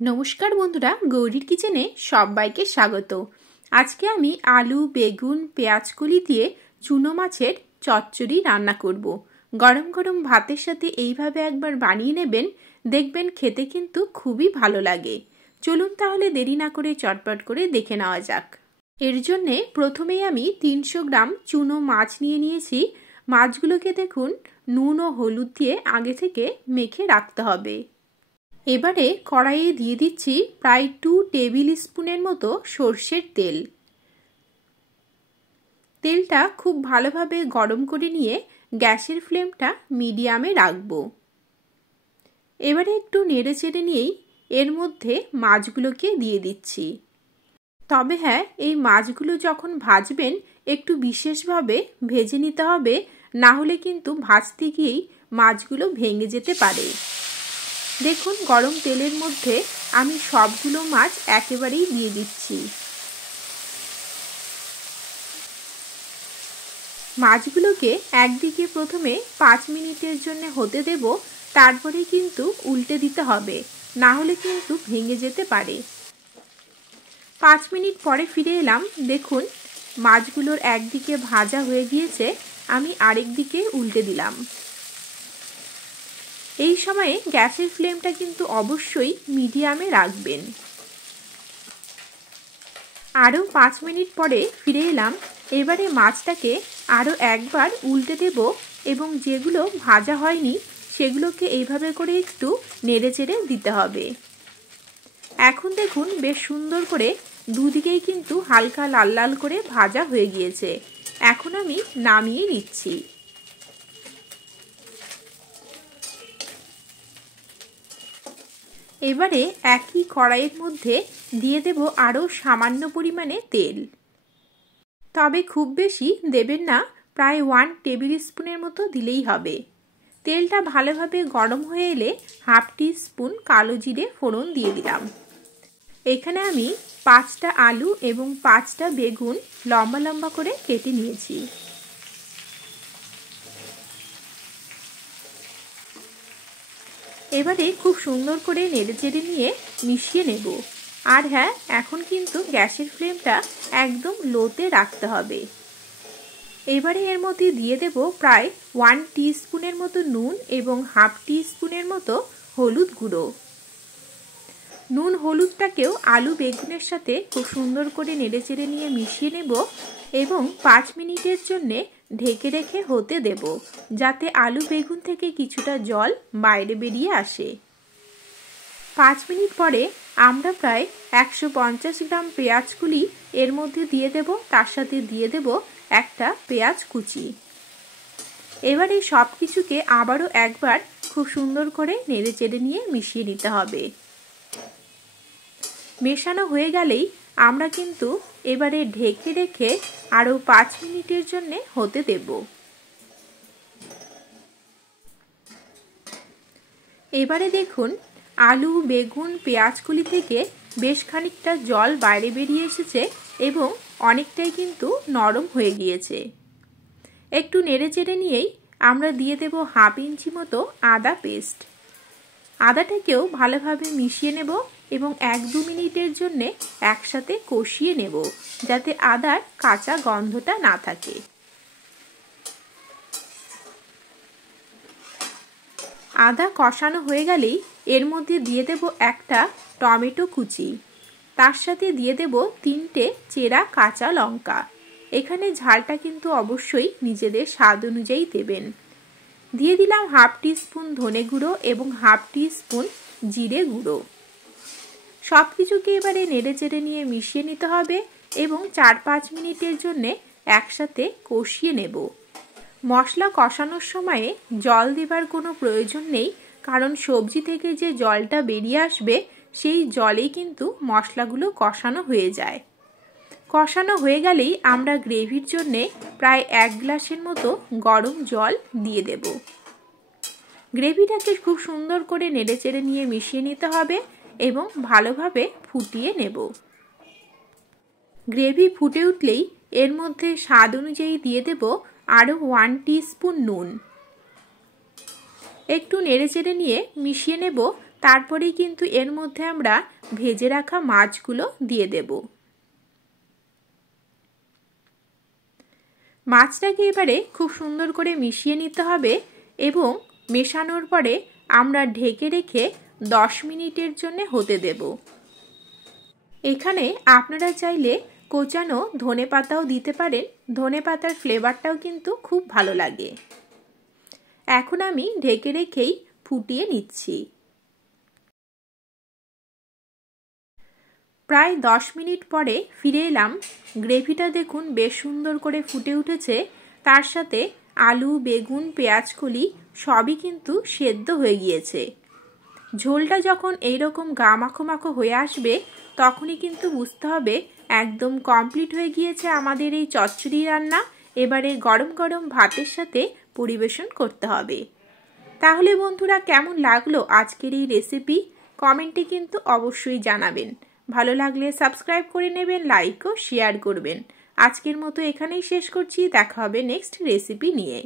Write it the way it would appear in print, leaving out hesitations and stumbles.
নমস্কার বন্ধুরা, গৌরীর কিচেনে সবাইকে স্বাগত। আজকে আমি আলু, বেগুন, পেঁয়াজকলি দিয়ে চুনো মাছের চচ্চড়ি রান্না করব। গরম গরম ভাতের সাথে এইভাবে একবার বানিয়ে নেবেন, দেখবেন খেতে কিন্তু খুবই ভালো লাগে। চলুন তাহলে দেরি না করে চটপট করে দেখে নেওয়া যাক। এর জন্যে প্রথমেই আমি 300 গ্রাম চুনো মাছ নিয়ে নিয়েছি। মাছগুলোকে দেখুন নুন ও হলুদ দিয়ে আগে থেকে মেখে রাখতে হবে। এবারে কড়াইয়ে দিয়ে দিচ্ছি প্রায় 2 টেবিল স্পুনের মতো সর্ষের তেল। তেলটা খুব ভালোভাবে গরম করে নিয়ে গ্যাসের ফ্লেমটা মিডিয়ামে রাখব। এবারে একটু নেড়েচেড়ে নিয়েই এর মধ্যে মাছগুলোকে দিয়ে দিচ্ছি। তবে হ্যাঁ, এই মাছগুলো যখন ভাজবেন একটু বিশেষভাবে ভেজে নিতে হবে, না হলে কিন্তু ভাজতে গিয়েই মাছগুলো ভেঙে যেতে পারে। দেখুন গরম তেলের মধ্যে আমি সবগুলো মাছ একেবারেই দিয়ে দিচ্ছি। মাছগুলোকে একদিকে প্রথমে 5 মিনিটের জন্য হতে দেব, তারপরে কিন্তু উল্টে দিতে হবে, না হলে কিন্তু ভেঙে যেতে পারে। 5 মিনিট পরে ফিরে এলাম। দেখুন মাছগুলোর একদিকে ভাজা হয়ে গিয়েছে, আমি আরেক দিকে উল্টে দিলাম। এই সময়ে গ্যাসের ফ্লেমটা কিন্তু অবশ্যই মিডিয়ামে রাখবেন। আরও 5 মিনিট পরে ফিরে এলাম। এবারে মাছটাকে আরও একবার উল্টে দেব এবং যেগুলো ভাজা হয়নি সেগুলোকে এইভাবে করে একটু নেড়েচেড়ে দিতে হবে। এখন দেখুন বেশ সুন্দর করে দুদিকেই কিন্তু হালকা লাল লাল করে ভাজা হয়ে গিয়েছে। এখন আমি নামিয়ে নিচ্ছি। এবারে একই কড়াইয়ের মধ্যে দিয়ে দেব আরও সামান্য পরিমাণে তেল। তবে খুব বেশি দেবেন না, প্রায় 1 টেবিল স্পুনের মতো দিলেই হবে। তেলটা ভালোভাবে গরম হয়ে এলে হাফ টিস্পুন কালো জিরে ফোড়ন দিয়ে দিলাম। এখানে আমি 5টা আলু এবং 5টা বেগুন লম্বা লম্বা করে কেটে নিয়েছি। এবারে খুব সুন্দর করে নেড়েচেড়ে নিয়ে মিশিয়ে নেব। আর হ্যাঁ, এখন কিন্তু গ্যাসের ফ্লেমটা একদম লোতে রাখতে হবে। এবারে এর মধ্যে দিয়ে দেব প্রায় 1 টিস্পুনের মতো নুন এবং হাফ টিস্পুনের মতো হলুদ গুঁড়ো। নুন হলুদটাকেও আলু বেগুনের সাথে খুব সুন্দর করে নেড়েচেড়ে নিয়ে মিশিয়ে নেব এবং 5 মিনিটের জন্যে ঢেকে রেখে হতে দেব, যাতে আলু বেগুন থেকে কিছুটা জল বাইরে বেরিয়ে আসে। 5 মিনিট পরে আমরা প্রায় 150 গ্রাম পেঁয়াজকলি এর মধ্যে দিয়ে দেব, তার সাথে দিয়ে দেব একটা পেঁয়াজ কুচি। এবার এই সব কিছুকে আবারও একবার খুব সুন্দর করে নেড়েচেড়ে নিয়ে মিশিয়ে নিতে হবে। মেশানো হয়ে গেলেই আমরা কিন্তু এবারে ঢেকে রেখে আরও 5 মিনিটের জন্য হতে দেব। এবারে দেখুন আলু, বেগুন, পেঁয়াজকলি থেকে বেশ খানিকটা জল বাইরে বেরিয়ে এসেছে এবং অনেকটাই কিন্তু নরম হয়ে গিয়েছে। একটু নেড়েচেড়ে নিয়েই আমরা দিয়ে দেব হাফ ইঞ্চি মতো আদা পেস্ট। আদাটাকেও ভালোভাবে মিশিয়ে নেব এবং 1-2 মিনিটের জন্য একসাথে কষিয়ে নেব, যাতে আদার কাঁচা গন্ধটা না থাকে। আদা কষানো হয়ে গেলেই এর মধ্যে দিয়ে দেব একটা টমেটো কুচি, তার সাথে দিয়ে দেব 3টে চেরা কাঁচা লঙ্কা। এখানে ঝালটা কিন্তু অবশ্যই নিজেদের স্বাদ অনুযায়ী দেবেন। দিয়ে দিলাম হাফ টিস্পুন ধনে গুঁড়ো এবং হাফ টিস্পুন জিরে গুঁড়ো। সব কিছুকে এবারে নেড়েচেড়ে নিয়ে মিশিয়ে নিতে হবে এবং 4-5 মিনিটের জন্য একসাথে কষিয়ে নেব। মশলা কষানোর সময়ে জল দেবার কোনো প্রয়োজন নেই, কারণ সবজি থেকে যে জলটা বেরিয়ে আসবে সেই জলেই কিন্তু মশলাগুলো কষানো হয়ে যায়। কষানো হয়ে গেলেই আমরা গ্রেভির জন্যে প্রায় 1 গ্লাসের মতো গরম জল দিয়ে দেব। গ্রেভিটাকে খুব সুন্দর করে নেড়েচেড়ে নিয়ে মিশিয়ে নিতে হবে এবং ভালোভাবে ফুটিয়ে নেব। গ্রেভি ফুটে উঠলেই এর মধ্যে স্বাদ অনুযায়ী দিয়ে দেব আরও 1 টিস্পুন নুন। একটু নেড়েচেড়ে নিয়ে মিশিয়ে নেব তারপরেই কিন্তু এর মধ্যে আমরা ভেজে রাখা মাছগুলো দিয়ে দেব। মাছটাকে এবারে খুব সুন্দর করে মিশিয়ে নিতে হবে এবং মেশানোর পরে আমরা ঢেকে রেখে 10 মিনিটের জন্য হতে দেব। এখানে আপনারা চাইলে কোচানো ধনেপাতাও দিতে পারেন, ধনেপাতার ফ্লেভারটাও কিন্তু খুব ভালো লাগে। এখন আমি ঢেকে রেখেই ফুটিয়ে নিচ্ছি। প্রায় 10 মিনিট পরে ফিরে এলাম। গ্রেভিটা দেখুন বেশ সুন্দর করে ফুটে উঠেছে, তার সাথে আলু, বেগুন, পেঁয়াজকলি সবই কিন্তু সেদ্ধ হয়ে গিয়েছে। ঝোলটা যখন এইরকম গা মাখো মাখো হয়ে আসবে তখনই কিন্তু বুঝতে হবে একদম কমপ্লিট হয়ে গিয়েছে আমাদের এই চচ্চড়ি রান্না। এবারে গরম গরম ভাতের সাথে পরিবেশন করতে হবে। তাহলে বন্ধুরা, কেমন লাগলো আজকের এই রেসিপি কমেন্টে কিন্তু অবশ্যই জানাবেন। ভালো লাগলে সাবস্ক্রাইব করে নেবেন, লাইক ও শেয়ার করবেন। আজকের মতো এখানেই শেষ করছি, দেখা হবে নেক্সট রেসিপি নিয়ে।